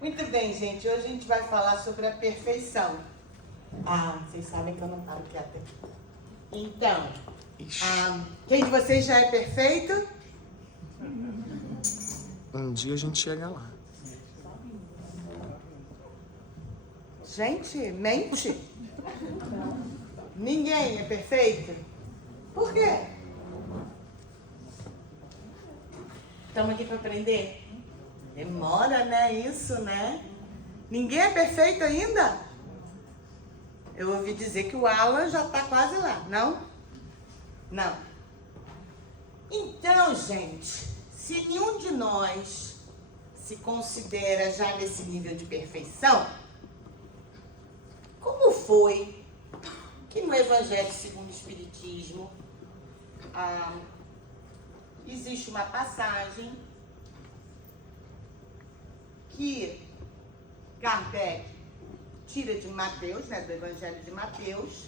Muito bem, gente. Hoje a gente vai falar sobre a perfeição. Vocês sabem que eu não paro quieta. Então, quem de vocês já é perfeito? Um dia a gente chega lá. Gente, mente. Ninguém é perfeito? Por quê? Estamos aqui para aprender? Demora, né? Isso, né? Ninguém é perfeito ainda? Eu ouvi dizer que o Alan já está quase lá, não? Não. Então, gente, se nenhum de nós se considera já nesse nível de perfeição, como foi que no Evangelho segundo o Espiritismo existe uma passagem que Kardec tira de Mateus, né, do Evangelho de Mateus,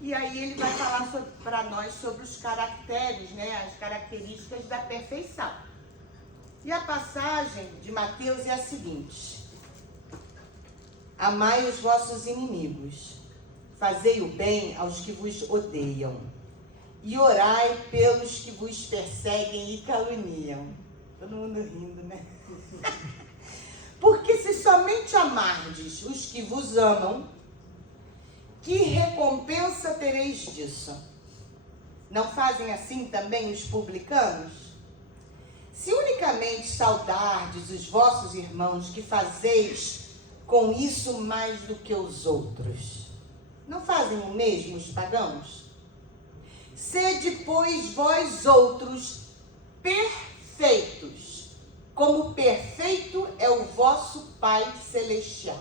e aí ele vai falar para nós sobre os caracteres, né, as características da perfeição. E a passagem de Mateus é a seguinte: amai os vossos inimigos, fazei o bem aos que vos odeiam, e orai pelos que vos perseguem e caluniam. Todo mundo rindo, né? Porque se somente amardes os que vos amam, que recompensa tereis disso? Não fazem assim também os publicanos? Se unicamente saudardes os vossos irmãos, que fazeis com isso mais do que os outros, não fazem o mesmo os pagãos? Sede, pois, vós outros perfeitos, como perfeito é o vosso Pai Celestial.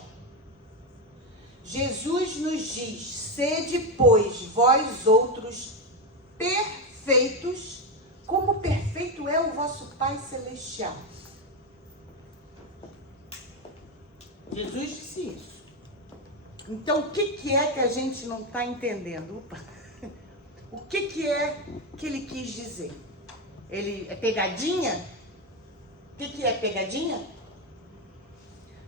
Jesus nos diz: sede, pois, vós outros perfeitos, como perfeito é o vosso Pai Celestial. Jesus disse isso. Então, o que é que a gente não está entendendo? O que é que ele quis dizer? Ele é pegadinha? O que é pegadinha?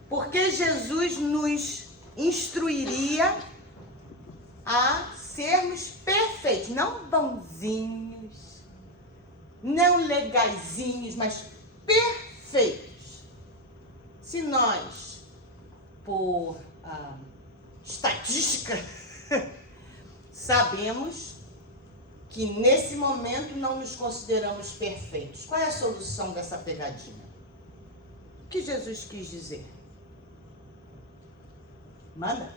Porque Jesus nos instruiria a sermos perfeitos, não bonzinhos, não legaizinhos, mas perfeitos. Se nós, por estatística, sabemos que nesse momento não nos consideramos perfeitos. Qual é a solução dessa pegadinha? O que Jesus quis dizer? Manda.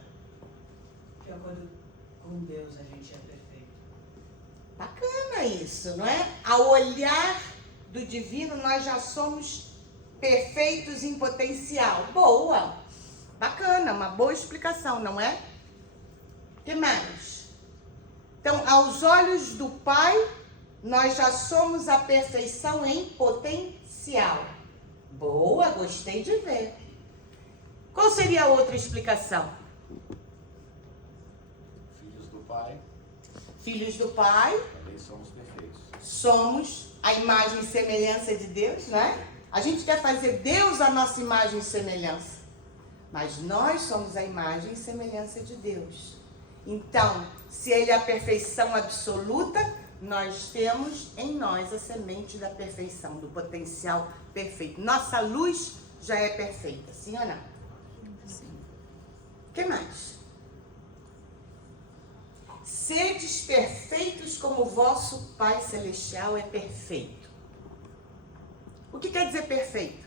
De acordo com Deus, a gente é perfeito. Bacana isso, não é? Ao olhar do divino, nós já somos perfeitos em potencial. Boa! Bacana, uma boa explicação, não é? O que mais? Então, aos olhos do Pai, nós já somos a perfeição em potencial. Boa, gostei de ver. Qual seria a outra explicação? Filhos do Pai. Filhos do Pai. Também somos perfeitos. Somos a imagem e semelhança de Deus, não é? A gente quer fazer Deus a nossa imagem e semelhança. Mas nós somos a imagem e semelhança de Deus. Então, se Ele é a perfeição absoluta, nós temos em nós a semente da perfeição, do potencial perfeito. Nossa luz já é perfeita, sim ou não? Sim. O que mais? Sedes perfeitos como o vosso Pai Celestial é perfeito. O que quer dizer perfeito?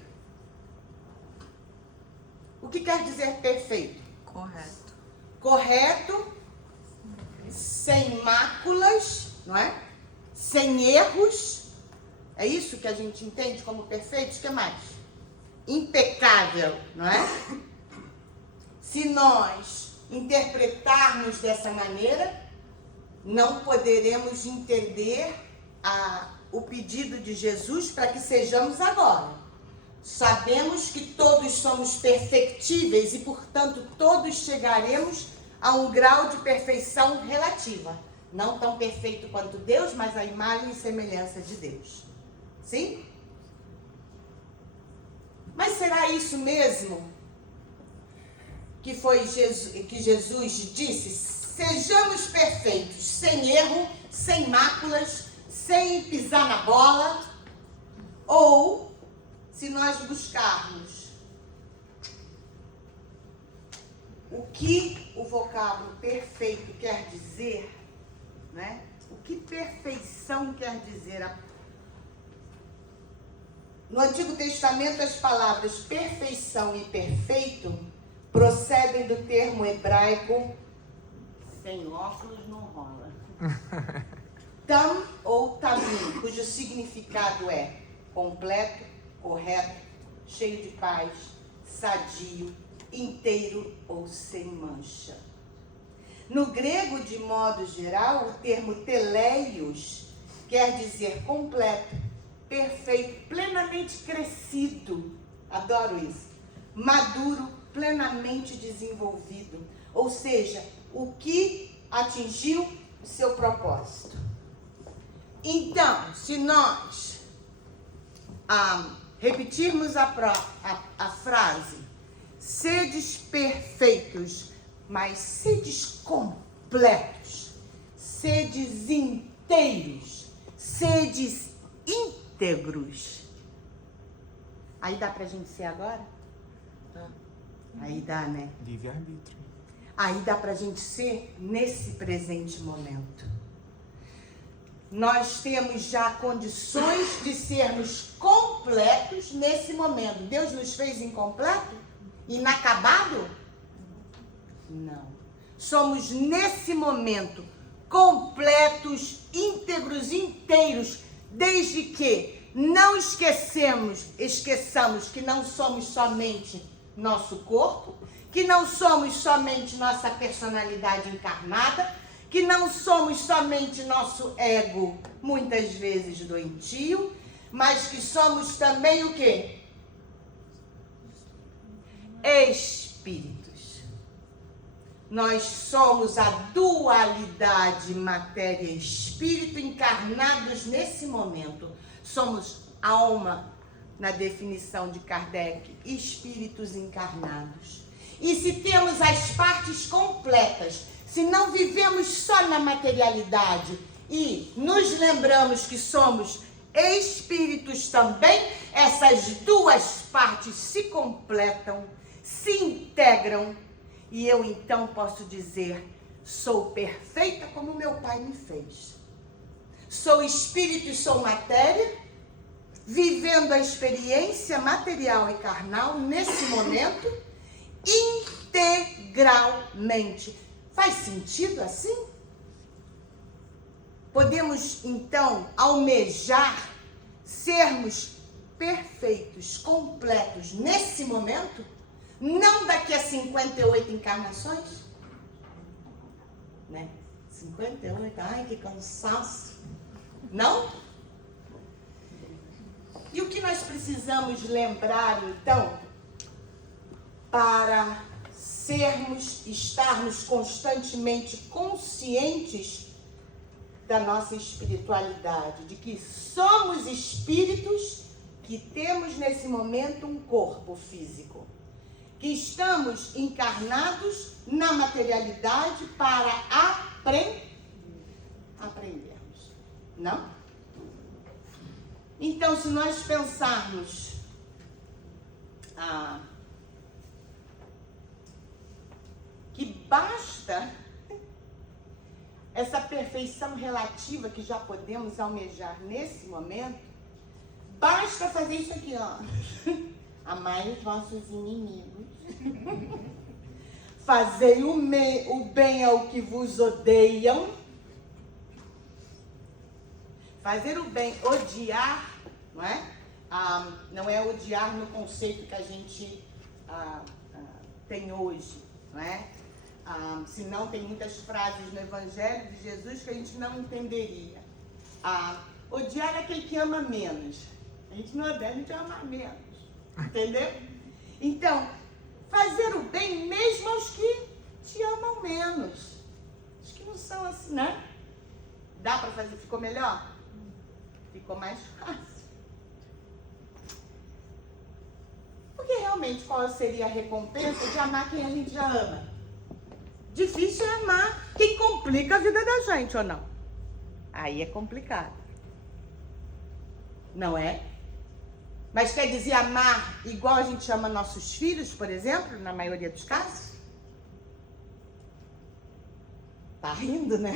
O que quer dizer perfeito? Correto. Correto, sem máculas, não é? Sem erros. É isso que a gente entende como perfeito? O que mais? Impecável, não é? Se nós interpretarmos dessa maneira, não poderemos entender o pedido de Jesus para que sejamos agora. Sabemos que todos somos perfectíveis e, portanto, todos chegaremos a um grau de perfeição relativa. Não tão perfeito quanto Deus, mas a imagem e semelhança de Deus. Sim? Será isso mesmo que Jesus disse? Sejamos perfeitos, sem erro, sem máculas, sem pisar na bola. Ou, se nós buscarmos o que o vocábulo perfeito quer dizer, né? O que perfeição quer dizer? No Antigo Testamento, as palavras perfeição e perfeito procedem do termo hebraico, sem óculos não rola, tam ou tamim, cujo significado é completo, correto, cheio de paz, sadio, inteiro ou sem mancha. No grego, de modo geral, o termo teleios quer dizer completo, perfeito, plenamente crescido, adoro isso, maduro, plenamente desenvolvido, ou seja, o que atingiu o seu propósito. Então, se nós repetirmos a frase, sedes perfeitos, mas sedes completos, sedes inteiros, sedes íntegros. Aí dá pra gente ser agora? Aí dá, né? Livre-arbítrio. Aí dá pra gente ser nesse presente momento. Nós temos já condições de sermos completos nesse momento. Deus nos fez incompleto? Inacabado? Não. Somos nesse momento completos, íntegros, inteiros, desde que não esqueçamos que não somos somente nosso corpo, que não somos somente nossa personalidade encarnada, que não somos somente nosso ego, muitas vezes doentio, mas que somos também o quê? Espíritos. Nós somos a dualidade matéria e espírito encarnados nesse momento. Somos alma, na definição de Kardec, espíritos encarnados. E se temos as partes completas, se não vivemos só na materialidade e nos lembramos que somos espíritos também, essas duas partes se completam, se integram, e eu então posso dizer, sou perfeita como meu pai me fez. Sou espírito e sou matéria, vivendo a experiência material e carnal nesse momento, integralmente. Faz sentido assim? Podemos, então, almejar sermos perfeitos, completos nesse momento? Não daqui a 58 encarnações? Né? 58, ai que cansaço. Não? E o que nós precisamos lembrar, então, para estarmos constantemente conscientes da nossa espiritualidade, de que somos espíritos que temos nesse momento um corpo físico, que estamos encarnados na materialidade para aprendermos, não? Então, se nós pensarmos que basta essa perfeição relativa que já podemos almejar nesse momento, basta fazer isso aqui, ó. Amai os vossos inimigos. Fazei o bem ao que vos odeiam. Fazer o bem, odiar, não é? Não é odiar no conceito que a gente tem hoje, não é? Senão tem muitas frases no Evangelho de Jesus que a gente não entenderia. Odiar é aquele que ama menos. A gente não odeia, a gente ama menos. Entendeu? Então, fazer o bem mesmo aos que te amam menos. Os que não são assim, né? Dá para fazer? Ficou melhor? Ficou mais fácil. Porque realmente realmente qual seria a recompensa de amar quem a gente já ama. Difícil é amar quem complica a vida da gente, ou não? Aí é complicado. Não é? Mas quer dizer amar igual a gente ama nossos filhos, por exemplo, na maioria dos casos? Tá rindo, né?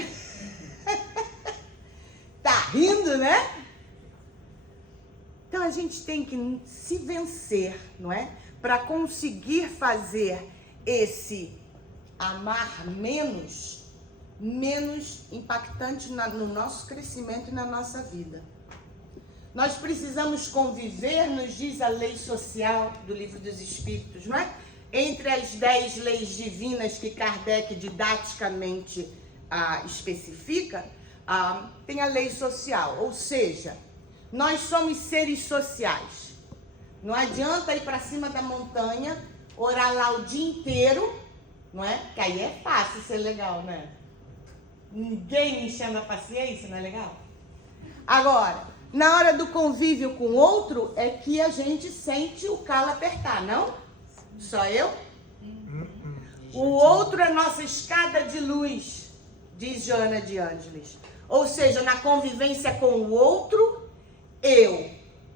Tá rindo, né? Então a gente tem que se vencer, não é? Para conseguir fazer esse amar menos impactante no nosso crescimento e na nossa vida. Nós precisamos conviver, nos diz a lei social do Livro dos Espíritos, não é? Entre as 10 leis divinas que Kardec didaticamente especifica, tem a lei social, ou seja, nós somos seres sociais. Não adianta ir para cima da montanha, orar lá o dia inteiro, não é? Que aí é fácil ser legal, né? Ninguém enchendo a paciência, não é legal? Agora, na hora do convívio com o outro, é que a gente sente o calo apertar, não? Só eu? O outro é nossa escada de luz, diz Joana de Ângeles. Ou seja, na convivência com o outro, eu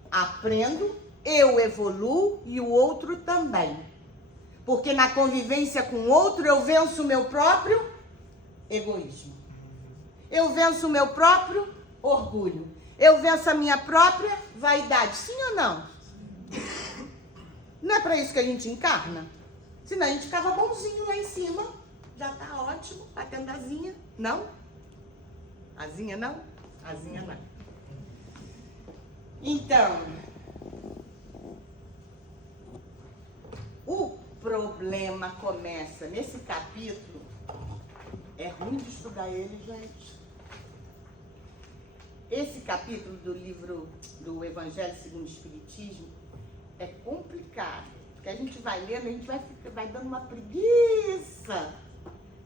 aprendo, eu evoluo e o outro também. Porque na convivência com o outro, eu venço o meu próprio egoísmo. Eu venço o meu próprio orgulho. Eu venço a minha própria vaidade. Sim ou não? Não é para isso que a gente encarna? Senão a gente ficava bonzinho lá em cima. Já tá ótimo, batendo asinha. Não? Asinha não? Asinha não. Então, o problema começa nesse capítulo. É ruim de estudar ele, gente. Esse capítulo do livro do Evangelho segundo o Espiritismo é complicado. Porque a gente vai lendo, a gente vai dando uma preguiça.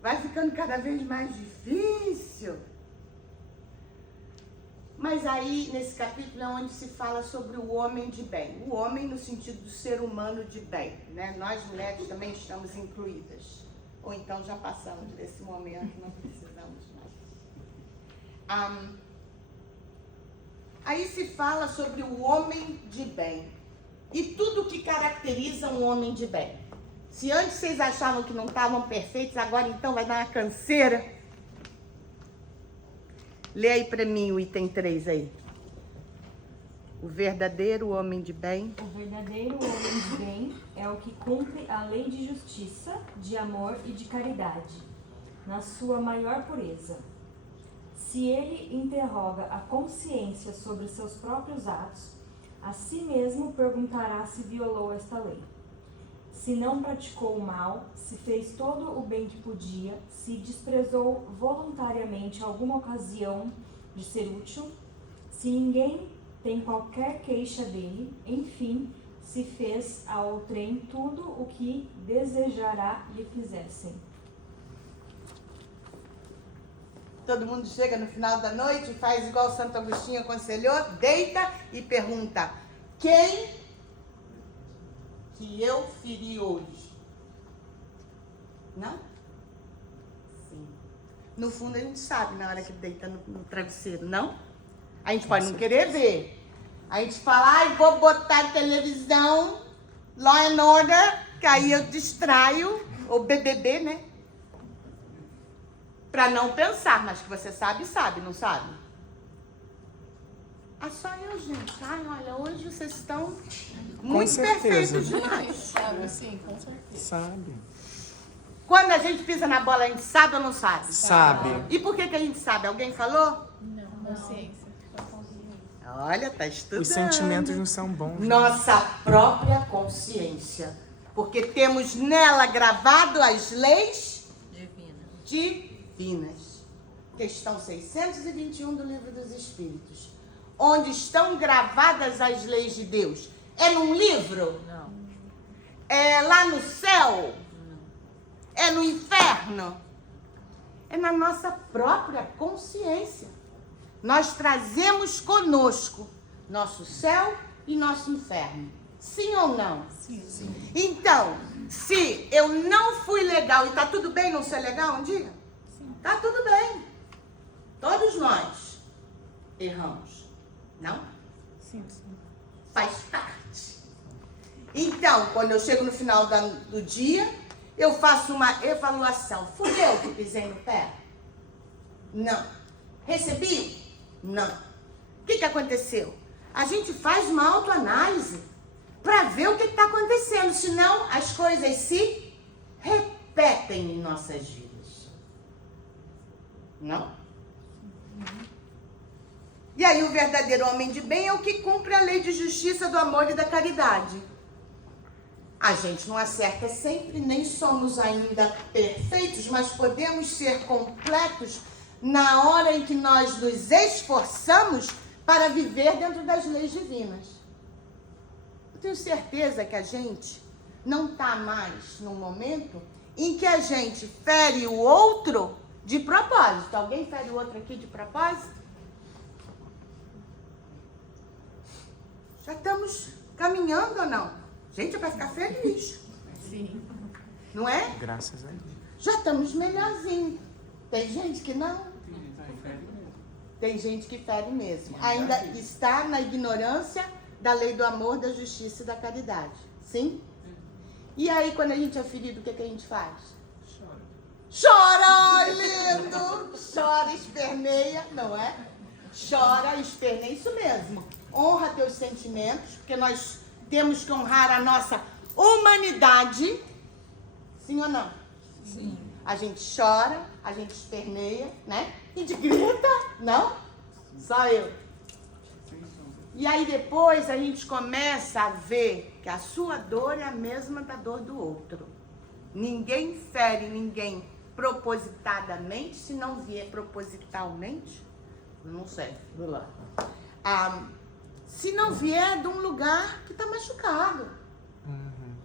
Vai ficando cada vez mais difícil. Mas aí, nesse capítulo, é onde se fala sobre o homem de bem. O homem no sentido do ser humano de bem, né? Nós, mulheres, também estamos incluídas. Ou então já passamos desse momento, não precisamos mais. Aí se fala sobre o homem de bem. E tudo que caracteriza um homem de bem. Se antes vocês achavam que não estavam perfeitos, agora então vai dar uma canseira. Lê aí para mim o item 3 aí. O verdadeiro homem de bem. O verdadeiro homem de bem é o que cumpre a lei de justiça, de amor e de caridade, na sua maior pureza. Se ele interroga a consciência sobre seus próprios atos, a si mesmo perguntará se violou esta lei. Se não praticou o mal, se fez todo o bem que podia, se desprezou voluntariamente alguma ocasião de ser útil, se ninguém tem qualquer queixa dele, enfim, se fez a outrem tudo o que desejará lhe fizessem. Todo mundo chega no final da noite e faz igual Santo Agostinho aconselhou, deita e pergunta: quem que eu feri hoje? Não? Sim. No fundo a gente sabe na hora que deita no travesseiro, não? A gente pode não querer ver. A gente fala: ai, vou botar televisão, Law and Order, que aí eu distraio, ou BBB, né? Pra não pensar, mas que você sabe, não sabe? Ah, só eu, gente. Ai, olha, hoje vocês estão muito certeza. perfeitos demais. Sabe, sim, com certeza. Sabe? Quando a gente pisa na bola, a gente sabe ou não sabe? Sabe. E por que a gente sabe? Alguém falou? Não, consciência. Olha, tá estudando. Os sentimentos não são bons. Nossa própria consciência. Porque temos nela gravado as leis divinas. Questão 621 do Livro dos Espíritos. Onde estão gravadas as leis de Deus? É num livro? Não. É lá no céu? Não. É no inferno? É na nossa própria consciência. Nós trazemos conosco nosso céu e nosso inferno. Sim ou não? Sim. Então, se eu não fui legal e tá tudo bem não ser legal um dia? Sim. Tá tudo bem. Todos nós erramos. Não? Sim. Faz parte. Então, quando eu chego no final do dia, eu faço uma avaliação. Fui eu que pisei no pé? Não. Recebi? Não. O que aconteceu? A gente faz uma autoanálise para ver o que está acontecendo. Senão, as coisas se repetem em nossas vidas. Não? E aí, o verdadeiro homem de bem é o que cumpre a lei de justiça, do amor e da caridade. A gente não acerta sempre, nem somos ainda perfeitos, mas podemos ser completos na hora em que nós nos esforçamos para viver dentro das leis divinas. Eu tenho certeza que a gente não está mais num momento em que a gente fere o outro de propósito. Alguém fere o outro aqui de propósito? Já estamos caminhando ou não? Gente, é para ficar feliz. Sim. Não é? Graças a Deus. Já estamos melhorzinho. Tem gente que não. Tem gente que fere mesmo. Ainda está na ignorância da lei do amor, da justiça e da caridade. Sim? E aí, quando a gente é ferido, o que a gente faz? Chora! Ai, lindo! Chora, esperneia, não é? Chora, esperneia, isso mesmo. Honra teus sentimentos, porque nós temos que honrar a nossa humanidade. Sim ou não? Sim. A gente chora, a gente esperneia, né? A gente grita, não? Só eu. E aí depois a gente começa a ver que a sua dor é a mesma da dor do outro. Ninguém fere ninguém propositadamente, se não vier propositalmente, não sei, vou lá. Se não vier de um lugar que está machucado.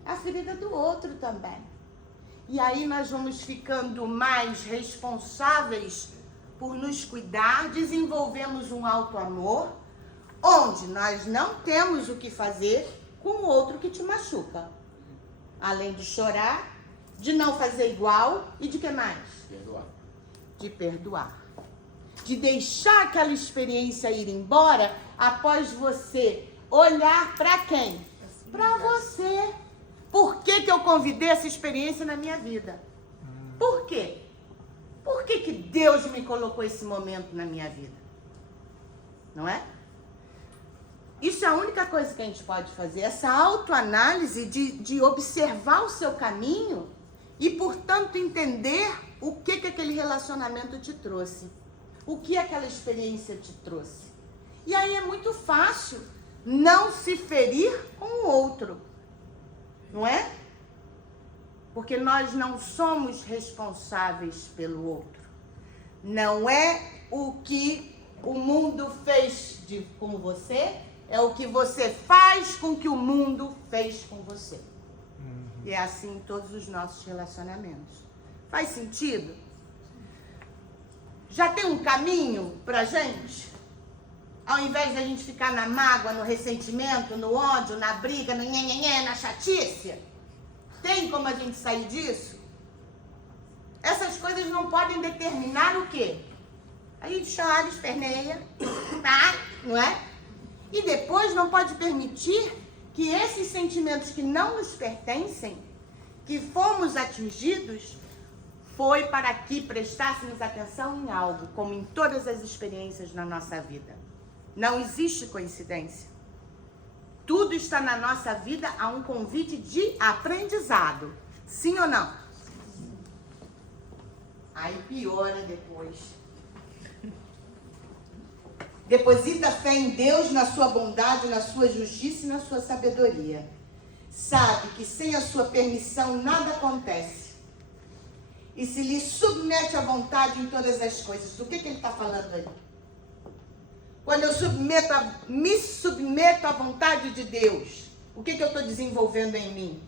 A ferida do outro também. E aí nós vamos ficando mais responsáveis por nos cuidar, desenvolvemos um auto-amor, onde nós não temos o que fazer com o outro que te machuca. Além de chorar, de não fazer igual e de que mais? Perdoar. De perdoar. De deixar aquela experiência ir embora após você olhar para quem? Para você. Por que eu convidei essa experiência na minha vida? Por quê? Por que Deus me colocou esse momento na minha vida? Não é? Isso é a única coisa que a gente pode fazer. Essa autoanálise de observar o seu caminho e, portanto, entender o que aquele relacionamento te trouxe. O que aquela experiência te trouxe. E aí é muito fácil não se ferir com o outro. Não é? Porque nós não somos responsáveis pelo outro. Não é o que o mundo fez com você, é o que você faz com que o mundo fez com você. E é assim em todos os nossos relacionamentos. Faz sentido? Já tem um caminho pra gente? Ao invés da gente ficar na mágoa, no ressentimento, no ódio, na briga, no nhenhenhé, na chatice, tem como a gente sair disso? Essas coisas não podem determinar o quê? A gente chora, esperneia, tá? Não é? E depois não pode permitir que esses sentimentos que não nos pertencem, que fomos atingidos, foi para que prestássemos atenção em algo, como em todas as experiências na nossa vida. Não existe coincidência. Tudo está na nossa vida a um convite de aprendizado. Sim ou não? Aí piora depois. Deposita fé em Deus, na sua bondade, na sua justiça e na sua sabedoria. Sabe que sem a sua permissão nada acontece. E se lhe submete à vontade em todas as coisas. Do que ele está falando aí? Quando eu me submeto à vontade de Deus, o que eu estou desenvolvendo em mim?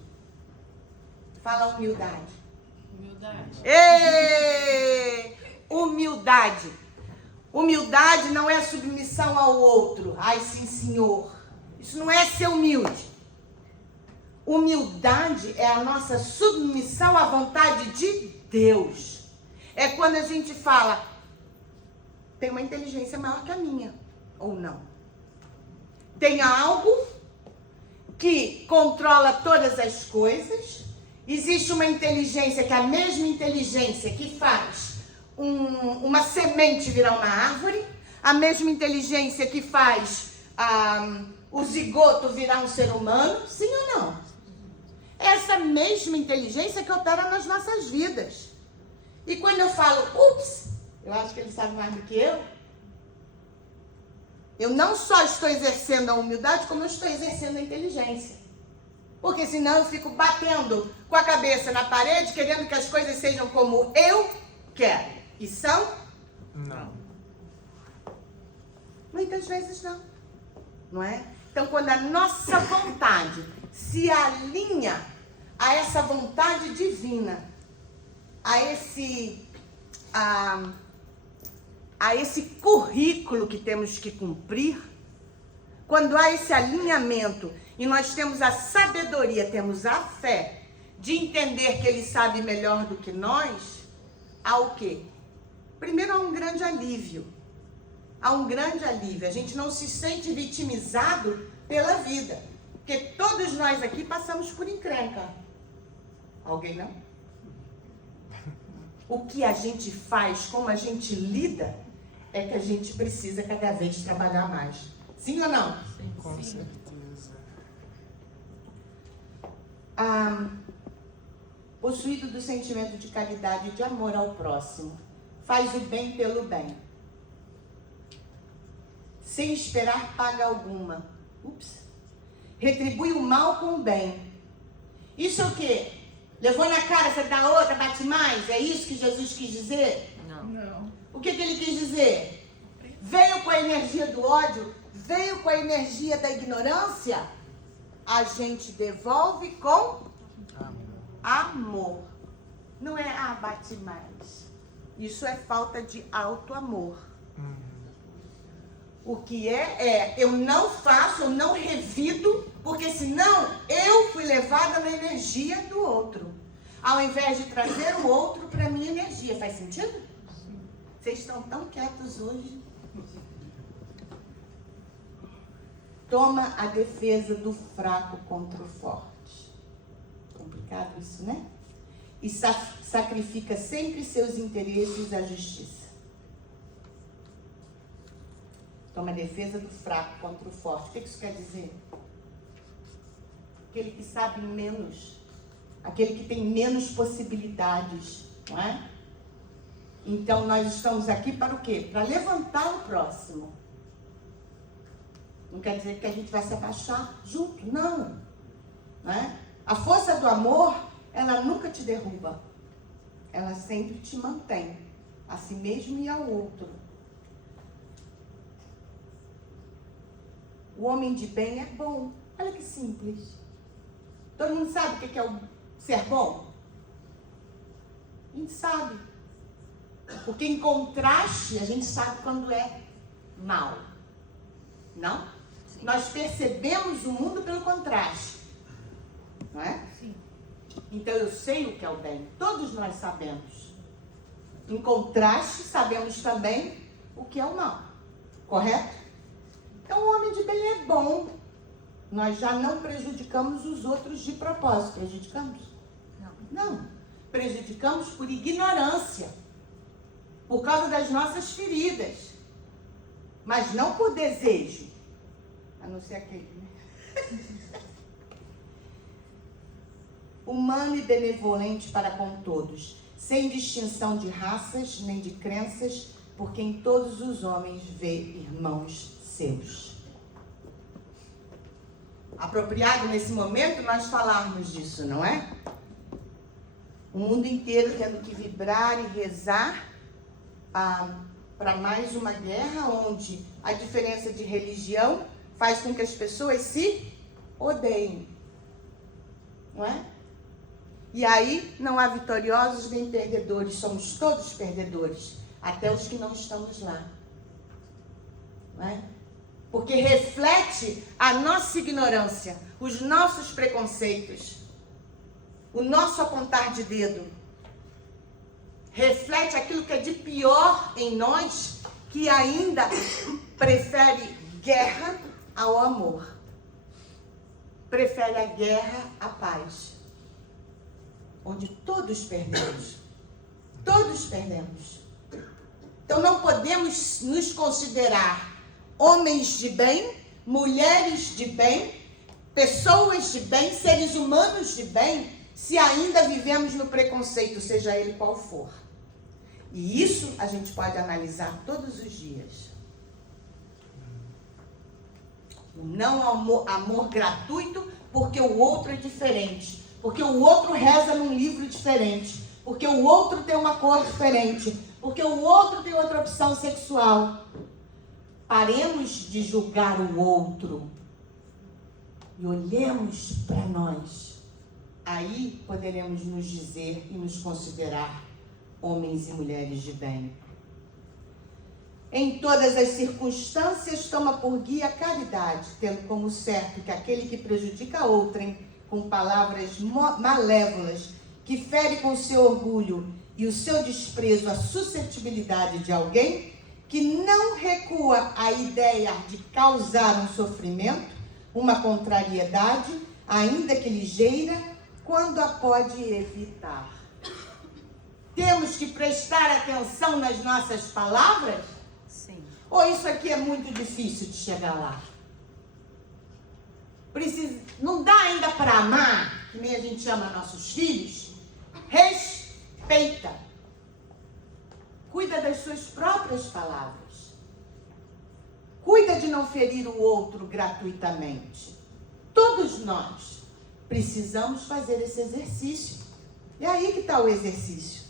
Fala humildade. Humildade. Ei! Humildade. Humildade não é submissão ao outro. Ai, sim, senhor. Isso não é ser humilde. Humildade é a nossa submissão à vontade de Deus. É quando a gente fala, tem uma inteligência maior que a minha, ou não. Tem algo que controla todas as coisas. Existe uma inteligência que é a mesma inteligência que faz uma semente virar uma árvore, a mesma inteligência que faz o zigoto virar um ser humano, sim ou não? Essa mesma inteligência que opera nas nossas vidas. E quando eu falo, ups, eu acho que ele sabe mais do que eu não só estou exercendo a humildade, como eu estou exercendo a inteligência. Porque senão eu fico batendo com a cabeça na parede, querendo que as coisas sejam como eu quero. E são? Não. Muitas vezes não. Não é? Então, quando a nossa vontade se alinha a essa vontade divina, a esse currículo que temos que cumprir, quando há esse alinhamento e nós temos a sabedoria, temos a fé de entender que Ele sabe melhor do que nós, há o quê? Primeiro, há um grande alívio. Há um grande alívio. A gente não se sente vitimizado pela vida. Porque todos nós aqui passamos por encrenca. Alguém não? O que a gente faz, como a gente lida, é que a gente precisa cada vez trabalhar mais. Sim ou não? Com certeza. Possuído do sentimento de caridade e de amor ao próximo, faz o bem pelo bem, sem esperar paga alguma. Retribui o mal com o bem. Isso é o quê? Levou na cara, você dá outra, bate mais? É isso que Jesus quis dizer? Não. O que ele quis dizer? Veio com a energia do ódio, veio com a energia da ignorância, a gente devolve com amor. Não é, bate mais. Isso é falta de auto-amor. O que eu não faço, eu não revido, porque senão eu fui levada na energia do outro. Ao invés de trazer o outro para a minha energia. Faz sentido? Vocês estão tão quietos hoje. Toma a defesa do fraco contra o forte. Complicado isso, né? E sacrifica sempre seus interesses à justiça. Toma a defesa do fraco contra o forte. O que isso quer dizer? Aquele que sabe menos. Aquele que tem menos possibilidades. Não é? Então, nós estamos aqui para o quê? Para levantar o próximo. Não quer dizer que a gente vai se abaixar junto. Não. Não é? A força do amor, ela nunca te derruba. Ela sempre te mantém. A si mesmo e ao outro. O homem de bem é bom. Olha que simples. Todo mundo sabe o que é o ser bom? A gente sabe. Porque em contraste, a gente sabe quando é mal. Não? Sim. Nós percebemos o mundo pelo contraste. Não é? Sim. Então eu sei o que é o bem. Todos nós sabemos. Em contraste, sabemos também o que é o mal. Correto? Então o homem de bem é bom. Nós já não prejudicamos os outros de propósito. Prejudicamos? Não. Prejudicamos por ignorância. Por causa das nossas feridas. Mas não por desejo. A não ser aquele, né? Humano e benevolente para com todos, sem distinção de raças nem de crenças, porque em todos os homens vê irmãos seus. Apropriado nesse momento nós falarmos disso, não é? O mundo inteiro tendo que vibrar e rezar para mais uma guerra onde a diferença de religião faz com que as pessoas se odeiem. Não é? E aí não há vitoriosos nem perdedores, somos todos perdedores, até os que não estamos lá. Não é? porque reflete a nossa ignorância, os nossos preconceitos, o nosso apontar de dedo. Reflete aquilo que é de pior em nós, que ainda prefere guerra ao amor. Prefere a guerra à paz. Onde todos perdemos. Todos perdemos. Então não podemos nos considerar homens de bem, mulheres de bem, pessoas de bem, seres humanos de bem, se ainda vivemos no preconceito, seja ele qual for. E isso a gente pode analisar todos os dias. O não amor gratuito, porque o outro é diferente. Porque o outro reza num livro diferente. Porque o outro tem uma cor diferente. Porque o outro tem outra opção sexual. Paremos de julgar o outro. E olhemos para nós. Aí poderemos nos dizer e nos considerar homens e mulheres de bem. Em todas as circunstâncias, toma por guia a caridade, tendo como certo que aquele que prejudica outrem com palavras malévolas, que fere com seu orgulho e o seu desprezo a suscetibilidade de alguém, que não recua à ideia de causar um sofrimento, uma contrariedade, ainda que ligeira, quando a pode evitar. Temos que prestar atenção nas nossas palavras? Sim. Ou isso aqui é muito difícil de chegar lá? Não dá ainda para amar, que nem a gente ama nossos filhos? Respeita. Cuida das suas próprias palavras. Cuida de não ferir o outro gratuitamente. Todos nós precisamos fazer esse exercício. É aí que está o exercício.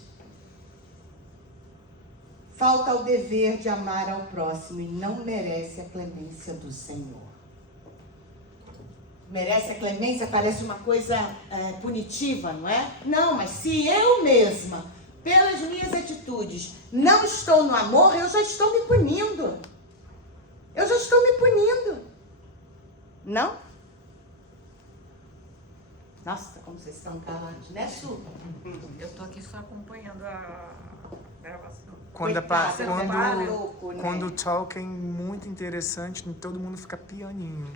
Falta o dever de amar ao próximo e não merece a clemência do Senhor. Merece a clemência, parece uma coisa punitiva, não é? Não, mas se eu mesma, pelas minhas atitudes, não estou no amor, eu já estou me punindo. Eu já estou me punindo. Não? Nossa, como vocês estão calados, né, Su? Eu tô aqui só acompanhando a gravação. Quando o talk é muito interessante, todo mundo fica pianinho,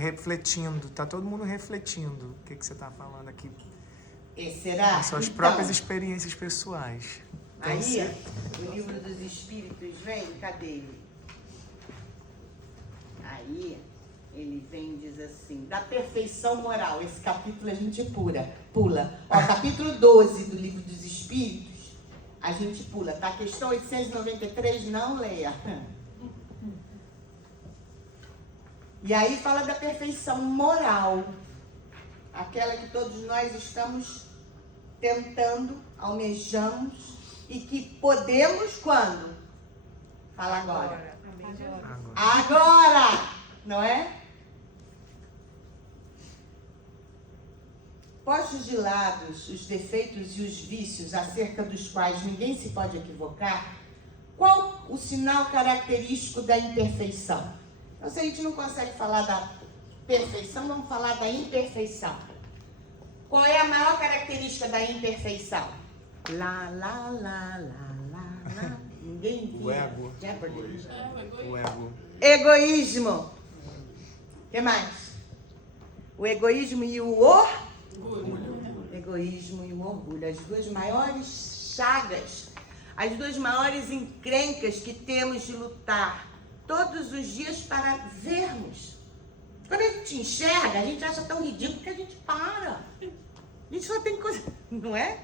refletindo. Tá todo mundo refletindo o que você tá falando aqui. E será? As suas próprias experiências pessoais. Então, aí, o livro dos Espíritos vem, cadê ele? Aí, ele vem e diz assim, da perfeição moral. Esse capítulo a gente pula. Ó, capítulo 12 do livro dos Espíritos, a gente pula, tá? Questão 893, não leia. E aí fala da perfeição moral. Aquela que todos nós estamos tentando, almejamos e que podemos quando? Fala agora. Agora! Não é? Postos de lado os defeitos e os vícios acerca dos quais ninguém se pode equivocar, qual o sinal característico da imperfeição? Então, se a gente não consegue falar da perfeição, vamos falar da imperfeição. Qual é a maior característica da imperfeição? Lá, lá, lá, lá, lá, lá. Ninguém viu. O ego. O ego. Egoísmo. O que mais? O egoísmo e o orgulho. Egoísmo e o orgulho. As duas maiores chagas, as duas maiores encrencas que temos de lutar todos os dias para vermos. Quando a gente enxerga, a gente acha tão ridículo que a gente para. A gente só tem coisa, não é?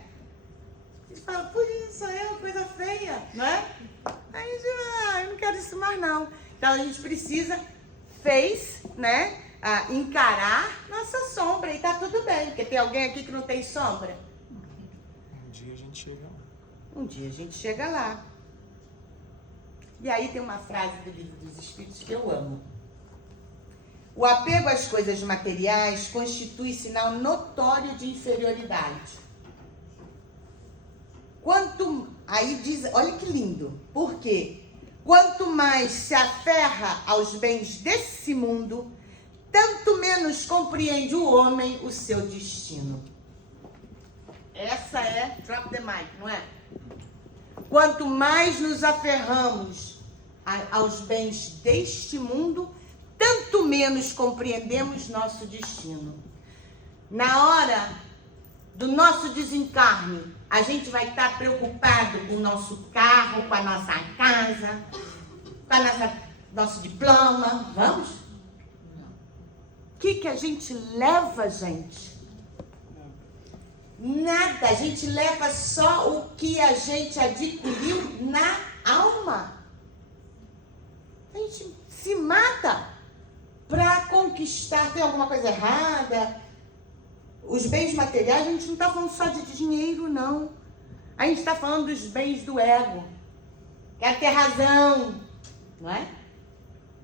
A gente fala, puxa, isso é uma coisa feia, não é? Aí a gente, eu não quero isso mais não. Então a gente precisa, né? Encarar nossa sombra e tá tudo bem, porque tem alguém aqui que não tem sombra. Um dia a gente chega lá. Um dia a gente chega lá. E aí tem uma frase do Livro dos Espíritos que eu amo. O apego às coisas materiais constitui sinal notório de inferioridade. Aí diz, olha que lindo. Por quê? Quanto mais se aferra aos bens desse mundo, tanto menos compreende o homem o seu destino. Essa é drop the mic, não é? Quanto mais nos aferramos aos bens deste mundo, tanto menos compreendemos nosso destino. Na hora do nosso desencarne, a gente vai estar preocupado com o nosso carro, com a nossa casa, com nosso diploma. Vamos? O que a gente leva, gente? Nada. A gente leva só o que a gente adquiriu na alma. A gente se mata para conquistar. Tem alguma coisa errada? Os bens materiais, a gente não está falando só de dinheiro, não. A gente está falando dos bens do ego. Quer ter razão, não é?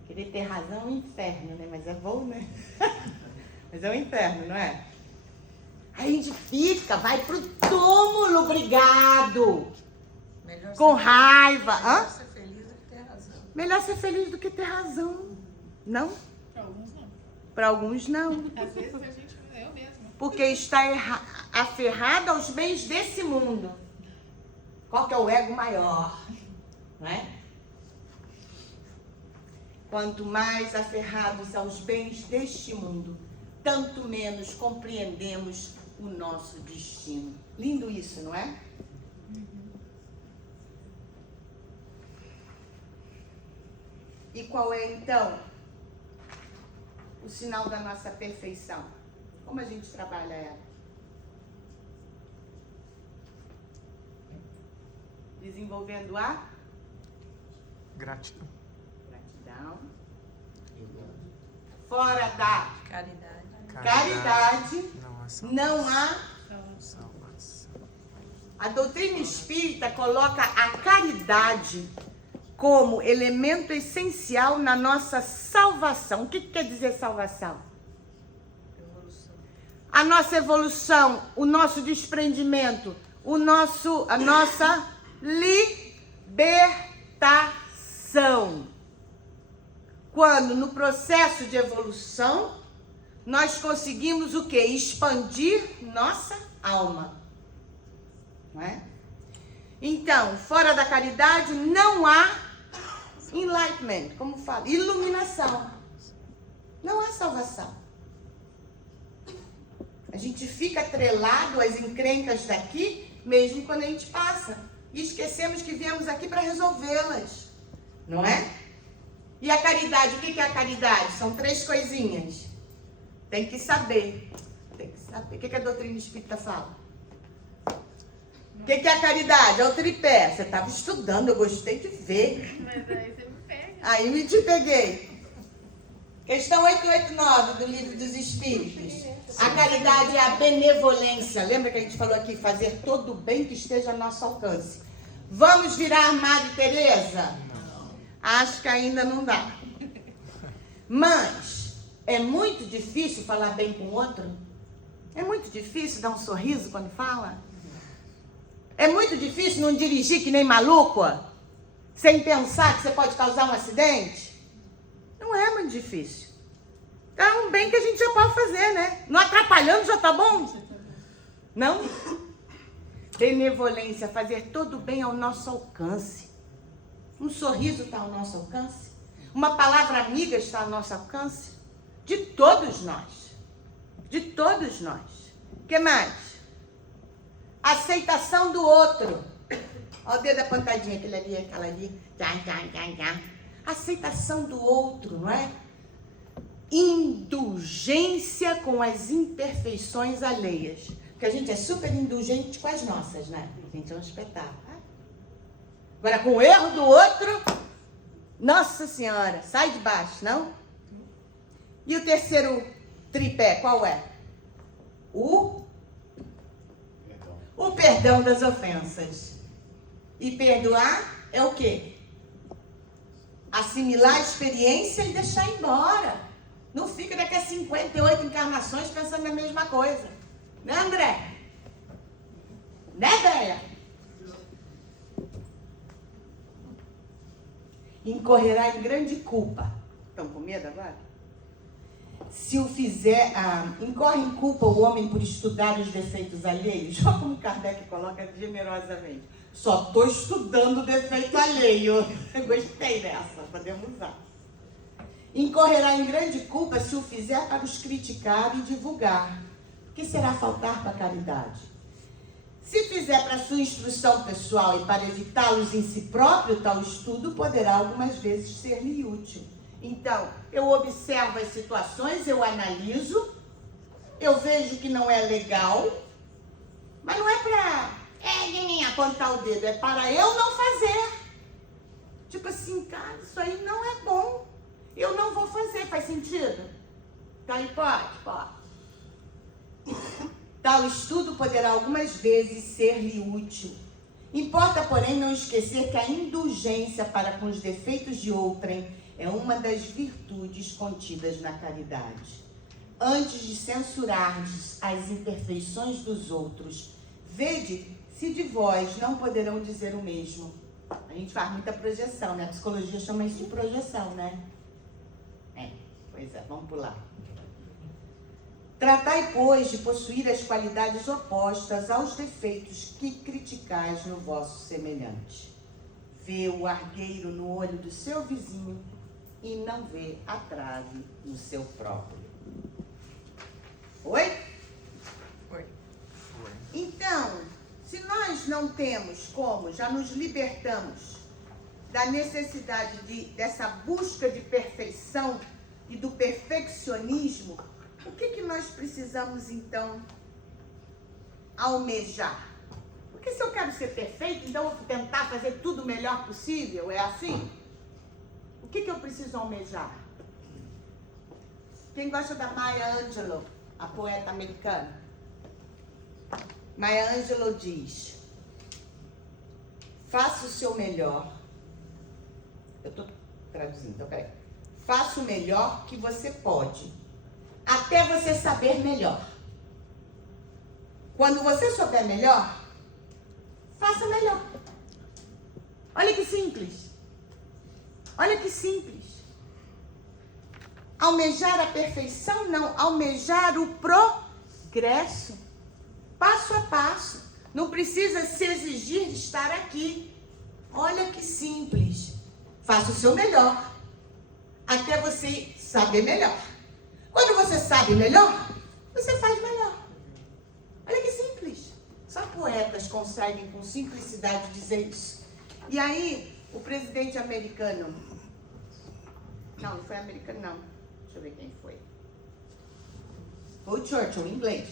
Querer ter razão é um inferno, né? Mas é bom, né? Mas é um inferno, não é? A gente vai pro túmulo, obrigado. Melhor Com ser raiva. Melhor Hã? ser feliz do que ter razão. Melhor ser feliz do que ter razão. Não? Para alguns não. Para alguns, não. Às vezes a gente, eu mesma. Porque está aferrado aos bens desse mundo. Qual que é o ego maior? Não é? Quanto mais aferrados aos bens deste mundo, tanto menos compreendemos o nosso destino. Lindo isso, não é? E qual é, então, o sinal da nossa perfeição? Como a gente trabalha ela? Desenvolvendo a Gratidão. gratidão. Fora da Caridade. caridade, não há. Salvação. A doutrina espírita coloca a caridade como elemento essencial na nossa salvação. O que quer dizer salvação? Evolução. A nossa evolução, o nosso desprendimento, a nossa libertação. Quando no processo de evolução nós conseguimos o quê? Expandir nossa alma. Não é? Então, fora da caridade não há enlightenment, como fala, iluminação. Não há salvação. A gente fica atrelado às encrencas daqui, mesmo quando a gente passa. E esquecemos que viemos aqui para resolvê-las. Não é? E a caridade, o que é a caridade? São 3 coisinhas. Tem que saber. Tem que saber. O que a doutrina espírita fala? O que é a caridade? É o tripé. Você estava estudando, eu gostei de ver. Mas aí você me pega. Aí me te peguei. Questão 889 do Livro dos Espíritos. A caridade é a benevolência. Lembra que a gente falou aqui? Fazer todo o bem que esteja ao nosso alcance. Vamos virar Madre Teresa? Acho que ainda não dá. Mas é muito difícil falar bem com o outro. É muito difícil dar um sorriso quando fala. É muito difícil não dirigir que nem maluco, sem pensar que você pode causar um acidente. Não é muito difícil. É um bem que a gente já pode fazer, né? Não atrapalhando já tá bom? Não? Benevolência, fazer todo o bem ao nosso alcance. Um sorriso está ao nosso alcance. Uma palavra amiga está ao nosso alcance. De todos nós. De todos nós. O que mais? Aceitação do outro. Olha o dedo apontadinho, aquele ali, aquela ali. Aceitação do outro, não é? Indulgência com as imperfeições alheias. Porque a gente é super indulgente com as nossas, né? A gente é um espetáculo. Agora, com o erro do outro, Nossa Senhora, sai de baixo, não? E o terceiro tripé, qual é? O perdão das ofensas. E perdoar é o quê? Assimilar a experiência e deixar embora. Não fica daqui a 58 encarnações pensando na mesma coisa. Né, André? Né, Béia? incorrerá em grande culpa. Estão com medo agora? Se o fizer, incorre em culpa o homem por estudar os defeitos alheios. Olha como Kardec coloca generosamente. Só estou estudando o defeito alheio. Eu gostei dessa, podemos usar. Incorrerá em grande culpa se o fizer para os criticar e divulgar. O que será faltar para a caridade? Se fizer para sua instrução pessoal e para evitá-los em si próprio, tal estudo poderá algumas vezes ser-lhe útil. Então, eu observo as situações, eu analiso, eu vejo que não é legal, mas não é para apontar o dedo, é para eu não fazer. Tipo assim, cara, isso aí não é bom. Eu não vou fazer, faz sentido? Então, aí pode. Tal estudo poderá algumas vezes ser-lhe útil. Importa, porém, não esquecer que a indulgência para com os defeitos de outrem é uma das virtudes contidas na caridade. Antes de censurardes as imperfeições dos outros, vede se de vós não poderão dizer o mesmo. A gente faz muita projeção, né? A psicologia chama isso de projeção, né? Pois é, vamos pular. Tratai, pois, de possuir as qualidades opostas aos defeitos que criticais no vosso semelhante. Vê o argueiro no olho do seu vizinho e não vê a trave no seu próprio. Oi? Oi. Então, se nós não temos como, já nos libertamos da necessidade dessa busca de perfeição e do perfeccionismo, o que nós precisamos, então, almejar? Porque se eu quero ser perfeito, então eu vou tentar fazer tudo o melhor possível, é assim? O que eu preciso almejar? Quem gosta da Maya Angelou, a poeta americana? Maya Angelou diz: faça o seu melhor. Eu estou traduzindo, ok? Faça o melhor que você pode, até você saber melhor. Quando você souber melhor, faça melhor. Olha que simples. Olha que simples. Almejar a perfeição, não. Almejar o progresso. Passo a passo. Não precisa se exigir de estar aqui. Olha que simples. Faça o seu melhor, até você saber melhor. Quando você sabe melhor, você faz melhor. Olha que simples. Só poetas conseguem com simplicidade dizer isso. E aí, o presidente americano... Não foi americano, não. Deixa eu ver quem foi. Foi o Churchill, em inglês.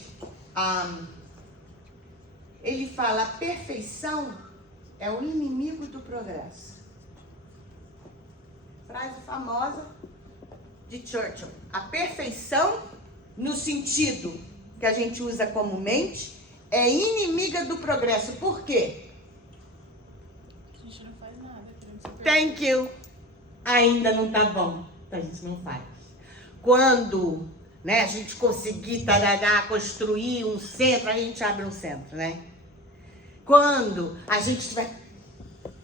Ele fala: a perfeição é o inimigo do progresso. Frase famosa de Churchill. A perfeição, no sentido que a gente usa comumente, é inimiga do progresso. Por quê? A gente não faz nada. Thank you. Ainda não tá bom. Então a gente não faz. Quando, né, a gente conseguir construir um centro, a gente abre um centro, né? Quando a gente vai...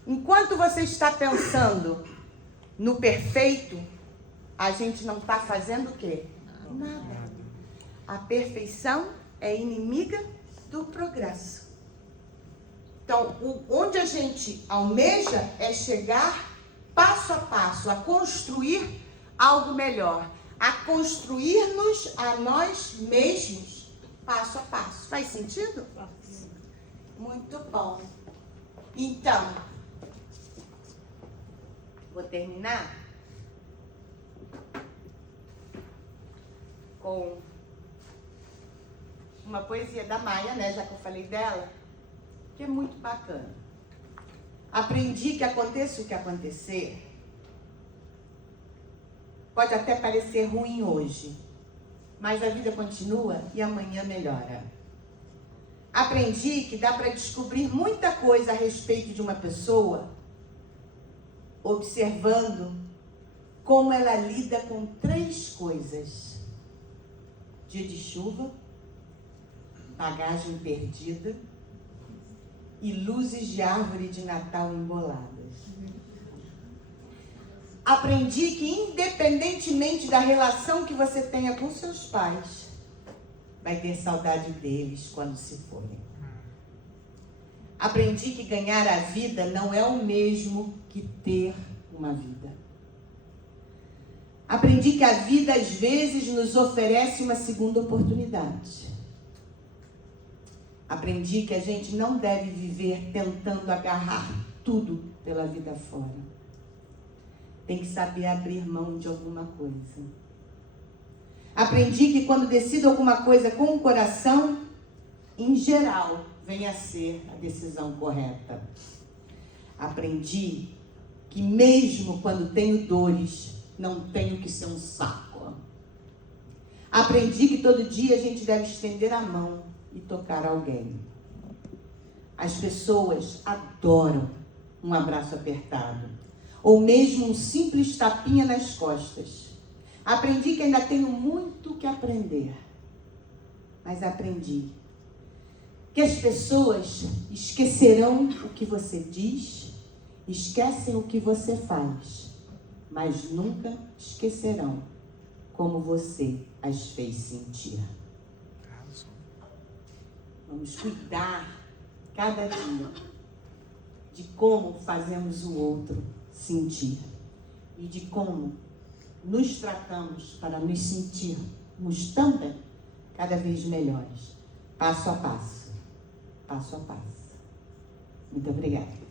Enquanto você está pensando no perfeito, a gente não está fazendo o quê? Nada. A perfeição é inimiga do progresso. Então, onde a gente almeja é chegar passo a passo, a construir algo melhor, a construir-nos a nós mesmos, passo a passo. Faz sentido? Muito bom. Então, vou terminar com uma poesia da Maya, né, já que eu falei dela, que é muito bacana. Aprendi que aconteça o que acontecer, pode até parecer ruim hoje, mas a vida continua e amanhã melhora. Aprendi que dá para descobrir muita coisa a respeito de uma pessoa observando como ela lida com 3 coisas: dia de chuva, bagagem perdida e luzes de árvore de Natal emboladas. Aprendi que independentemente da relação que você tenha com seus pais, vai ter saudade deles quando se forem. Aprendi que ganhar a vida não é o mesmo que ter uma vida. Aprendi que a vida às vezes nos oferece uma segunda oportunidade. Aprendi que a gente não deve viver tentando agarrar tudo pela vida fora. Tem que saber abrir mão de alguma coisa. Aprendi que quando decido alguma coisa com o coração, em geral, vem a ser a decisão correta. Aprendi que mesmo quando tenho dores, não tenho que ser um saco. Aprendi que todo dia a gente deve estender a mão e tocar alguém. As pessoas adoram um abraço apertado, ou mesmo um simples tapinha nas costas. Aprendi que ainda tenho muito que aprender, mas aprendi que as pessoas esquecerão o que você diz, esquecem o que você faz, mas nunca esquecerão como você as fez sentir. Vamos cuidar cada dia de como fazemos o outro sentir e de como nos tratamos para nos sentirmos também cada vez melhores, passo a passo, passo a passo. Muito obrigada.